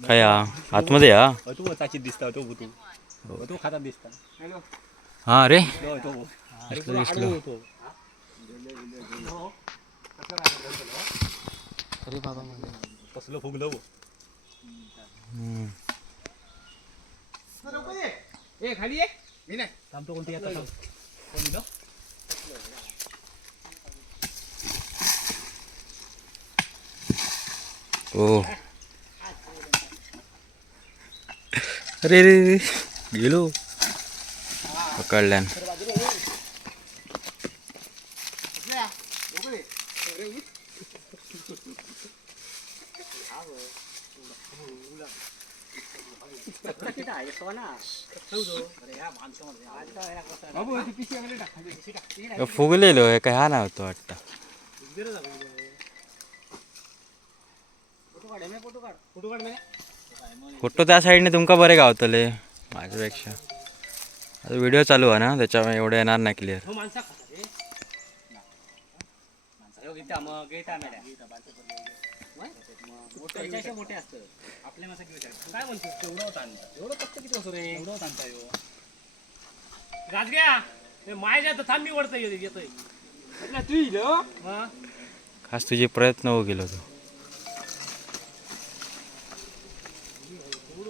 काय हा आतमध्ये या? अ, तू चाचीत दिसता तो तू अ, तो खातात दिसता. हा रे. आडवं होतो. कसलं फुगलं हो. ए खाली थांबतो कोणती आता ओ अरे रे गेलो पकडल्यान फुगलेलो काय हा ना होतो वाटतं फोटो त्या साईडने तुमका बरे गावतले? माझ्यापेक्षा. आता व्हिडिओ चालू आहे ना त्याच्यामुळे एवढं येणार नाही क्लिअर खास तुझे प्रयत्न हो गेलो तू सगळं लहान आहे मग एवढं पाहिजे खाऊ तू पण त्या याच्यात होतो जगा शिट्टी आला होता, पकडलेला. आग घातला सकाळी. माने पकड त्याच्या हा.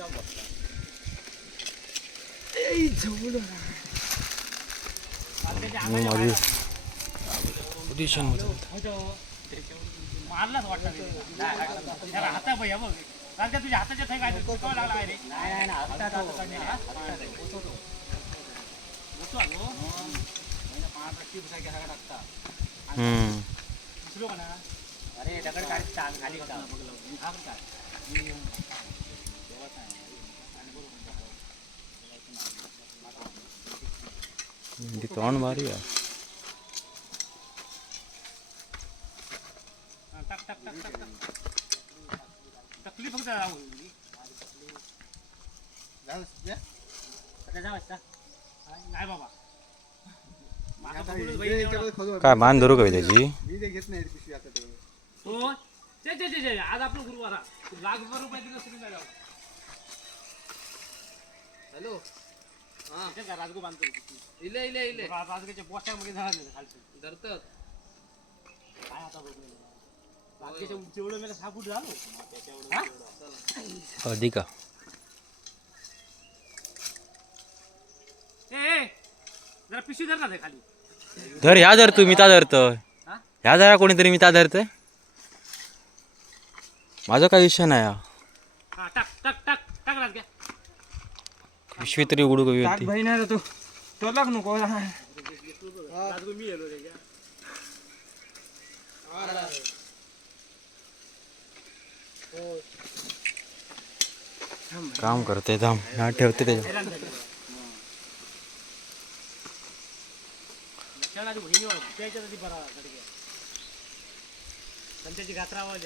ठेव. आपण वाकड तोंड घालतो. तकडे जाऊन बघ. माझी पोझिशन होत मारलाच वाटतं ते. त्याला हाता भैया बघ राजगा तुझ्या हाताच्या थै काय शिकावं लागला काय रे नाही नाही हातात हम्म दुसरं का ना अरे दगड काढ खाली होता भेंडी तोंड भारी आहे टाक टाक टाक टाक टाक। टकली फक्त जाऊ आता जाऊ नाही बाबा। काय मान धरू का त्याची हो आज आपलं गुरुवार. लाखभर रुपये हॅलो. हा. का राजगो बांधतो इले इले इले. राजगोच्या पोस्टामध्ये झाला खालचं धरतात. काय आता बघू राजगोच्या जेवढं मेला सहा फूट झालो. हा? अधिक. का ए ए, जरा पिशवी धर ना ते खाली. धर ह्या धर तू मी त्या धरतोय. हा? ह्या धरा कोणीतरी मी त्या धरतोय. माझा काय विषय नाही हा. पिशवी उघडू कवी होती। भाई नाही तो तो लाग नको काम करते थांब हा ठेवते त्याच्या त्याची गात्रा आवाज़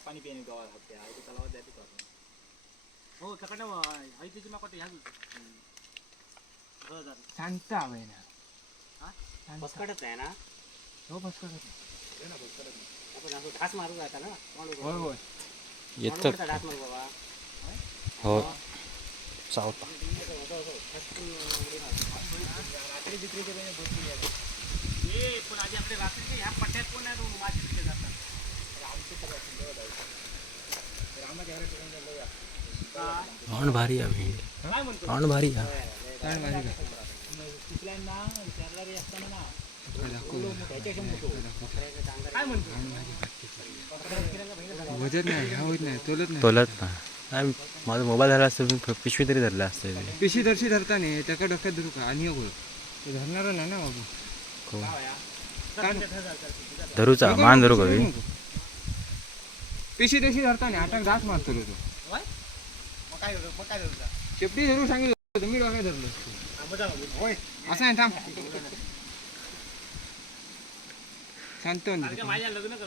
नाही पाणी पिणे गावात हात आहे ते तलावात जाते का हो सकाळ आई तिची माकोटे ह्या झालं शांत हवंय ना. हा? बसकडच आहे ना? हो बस करत आपण असं ढास मारू जाता ना? होय होय. येतं. ढास मारू बाबा. हो. चावता. ए पण आधी आपले रात्रीचे ह्या पट्ट्यात कोण आहे तो? माझे तिथे जातात ऑन भारी आहे भेंड भारी आहे काय माहिती का वज़न नाही ह्या होत नाही तोलत नाही. तोलत ना नाही माझा मोबाईल झाला असतं मी पिशवी तरी धरला असतं. पिशी दर्शी धरता नाही त्याका डोक्यात धरू का? आणि ते धरणार नाही ना बाबू. धरूचा मान धरू कवी. पिशी तशी धरता नाही आता दास मारतो तो. होय? मग काय होतं मग काय होतं शेपटी धरू सांगितलं होतं, मी डोक्यात धरलो. हा. होय. असं नाही थांब. शांत होऊन कारण दे. की माझ्या लग्न कर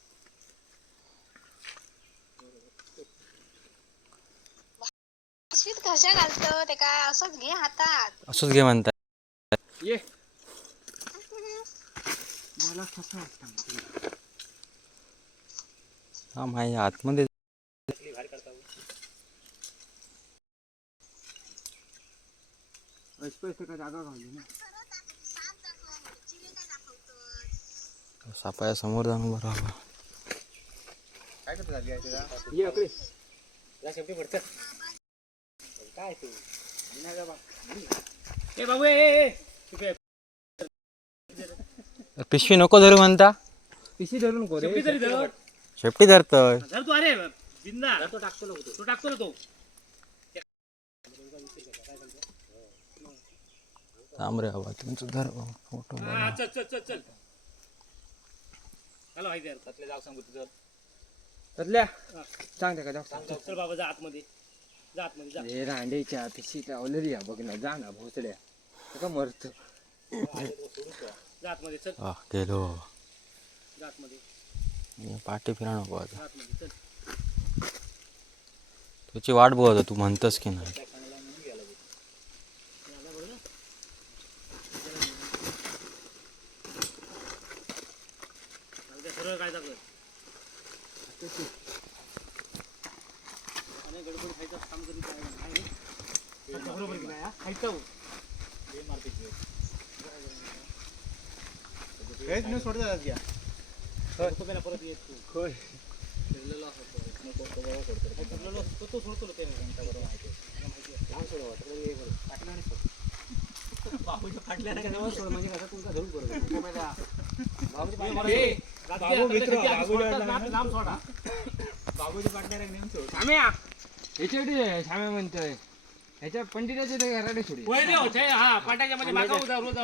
पिशवीत कशा घालतो ते काय असंच घे हातात. असंच घे म्हणतात ये. मला कसं वाटतं हा माझ्या आतमध्ये पैसे का जागा घालली ना? सापाया समोर जाऊन बरं हवं काय करतो झाली आहे तुला? ये अकडे तुला शेवटी पडतं काय तू? ए बाबू ए. पिशवी नको धरू म्हणता. पिशी धरून नको रे. तरी धर. शेपटी धरतोय. धर तू अरे बिंदा. तो टाकतो ना तो. टाकतो ना तो थांब रे बाबा तुमचं धर फोटो हा चल चल चल चल. हॅलो हाय जाऊ सांगू तुझं त्यातल्या? सांग त्या का जाऊ सांग चल बाबा जा आतमध्ये. जा आतमध्ये जा हे रांडेच्या पिशी लावलेली बघ ना जा ना भोसड्या. का मरत? चल. हा गेलो. मी पाठी फिरा नको आता. चल. तुझी वाट बघत होतो, तू म्हणतस की नाही आणि ते सरळ काय दाखव आणि गडबड खायचं काम करीत आहे. आहे रे. खायचं बरोबर की नाही, हा? खायचं. हेच नाही सोडतात घ्या तो पहिला परत येत तू. होय फिरलेलो असतो तो. तो तो सोडतो त्याने. त्याला माहिती आहे. लहान हे करू. पाटलं आणि सोड. बाबूच्या नाही सोड, म्हणजे कसं तुमचा धरून. तो बाबूच्या पाटल्या- सोडा. नेम सोड म्हणतोय ह्याच्या पंडिताच्या ते घराडे सोडी हा, पाट्याच्या मध्ये मागं उभा, रोज जा,